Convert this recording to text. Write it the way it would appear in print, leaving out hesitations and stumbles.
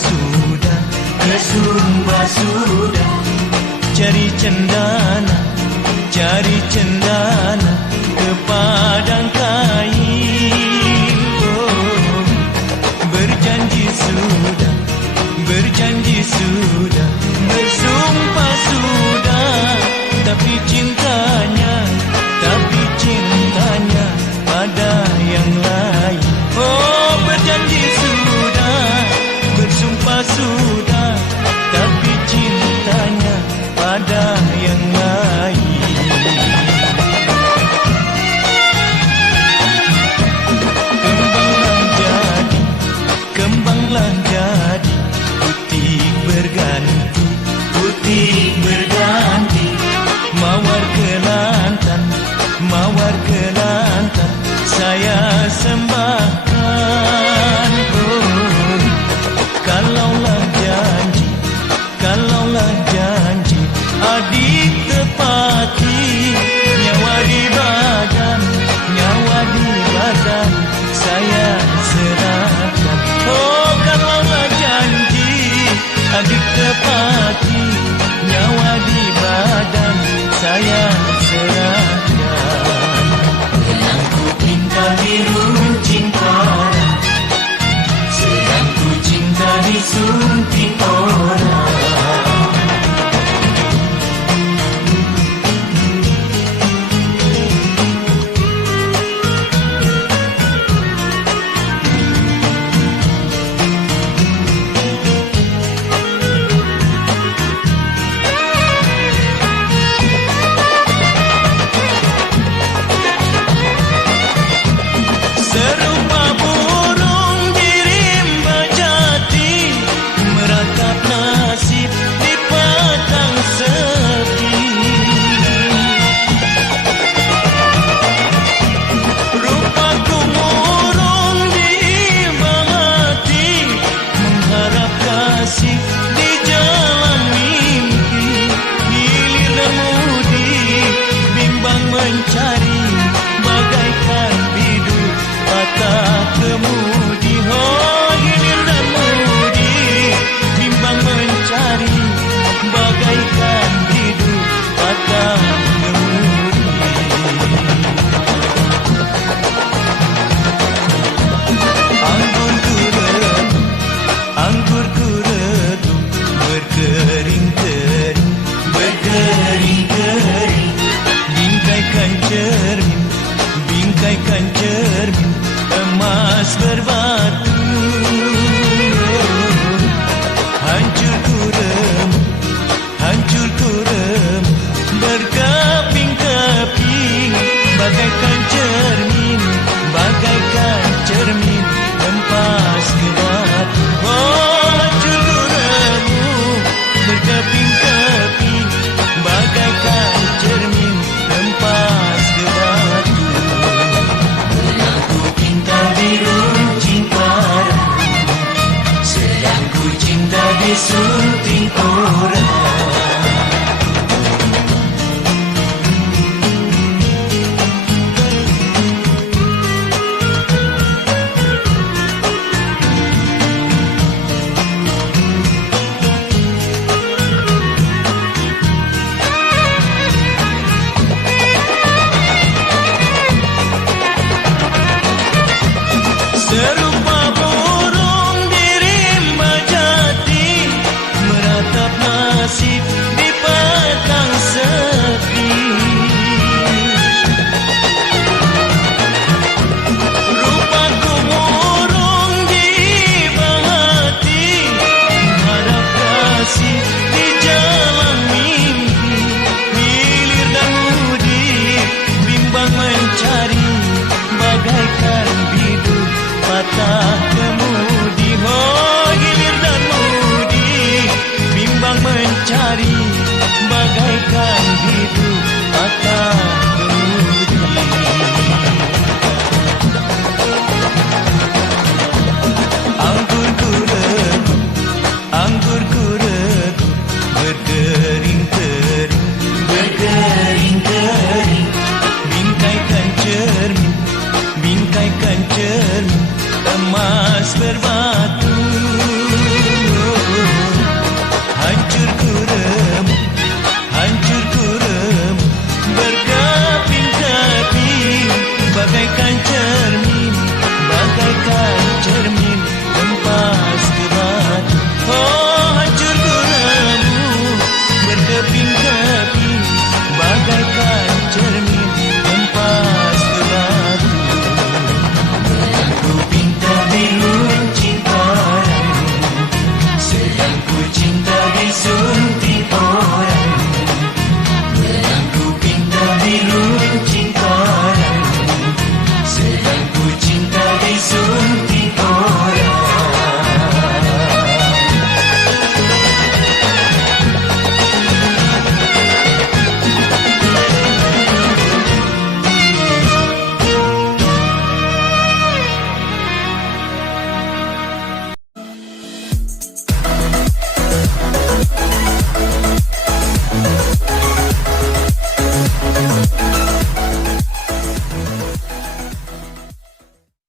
sudah, kesumba sudah. Cari cendana ke padang kain. Oh, berjanji sudah, bersumpah sudah. Tapi cintanya pada yang lain. Oh, berjanji sudah, bersumpah sudah. Tapi cintanya pada yang lain. Kembanglah jadi, putih berganti. Mawar ke lantan, saya sembahkan. Oh, kalaulah janji, adik tepati. Nyawa di badan, saya serahkan. Oh, kalaulah janji, adik tepati. Nyawa di badan, saya serahkan. Gelangku bintang biru cincara, sedang ku cinta disunting orang. Serupa burung di rimba jati, meratap nasib di padang sepi. Rupaku murung di ibang hati, mengharap kasih di jalan mimpi. Hilir dan mudi, bimbang mencari, bagaikan biduk patah kemudi. Oh, hilir dan mudi, bimbang mencari, bagaikan hidup patah kemudi. Anggurku redup, berkering-kering, bingkaikan cermin, emas berbatu. Hancur kurem, berkeping-keping, bagaikan cermin, lempas ke batu. Oh, hancur kuremu, berkeping-keping, bagaikan cermin, lempas ke batu. Gelangku bintang biru cincara, sedang ku cinta disunting orang. Serupa burung di rimba jati, meratap nasib di padang sepi. Rupaku murung di ibang hati, mengharap kasih di jalan mimpi. Hilir dan mudi, bimbang mencari, bagaikan biduk patah kemudi. Oh, hilir dan mudi, bimbang mencari, bagaikan hidup patah kemudi. Anggurku redup, berkering-kering, bingkaikan cermin, emas berbatu.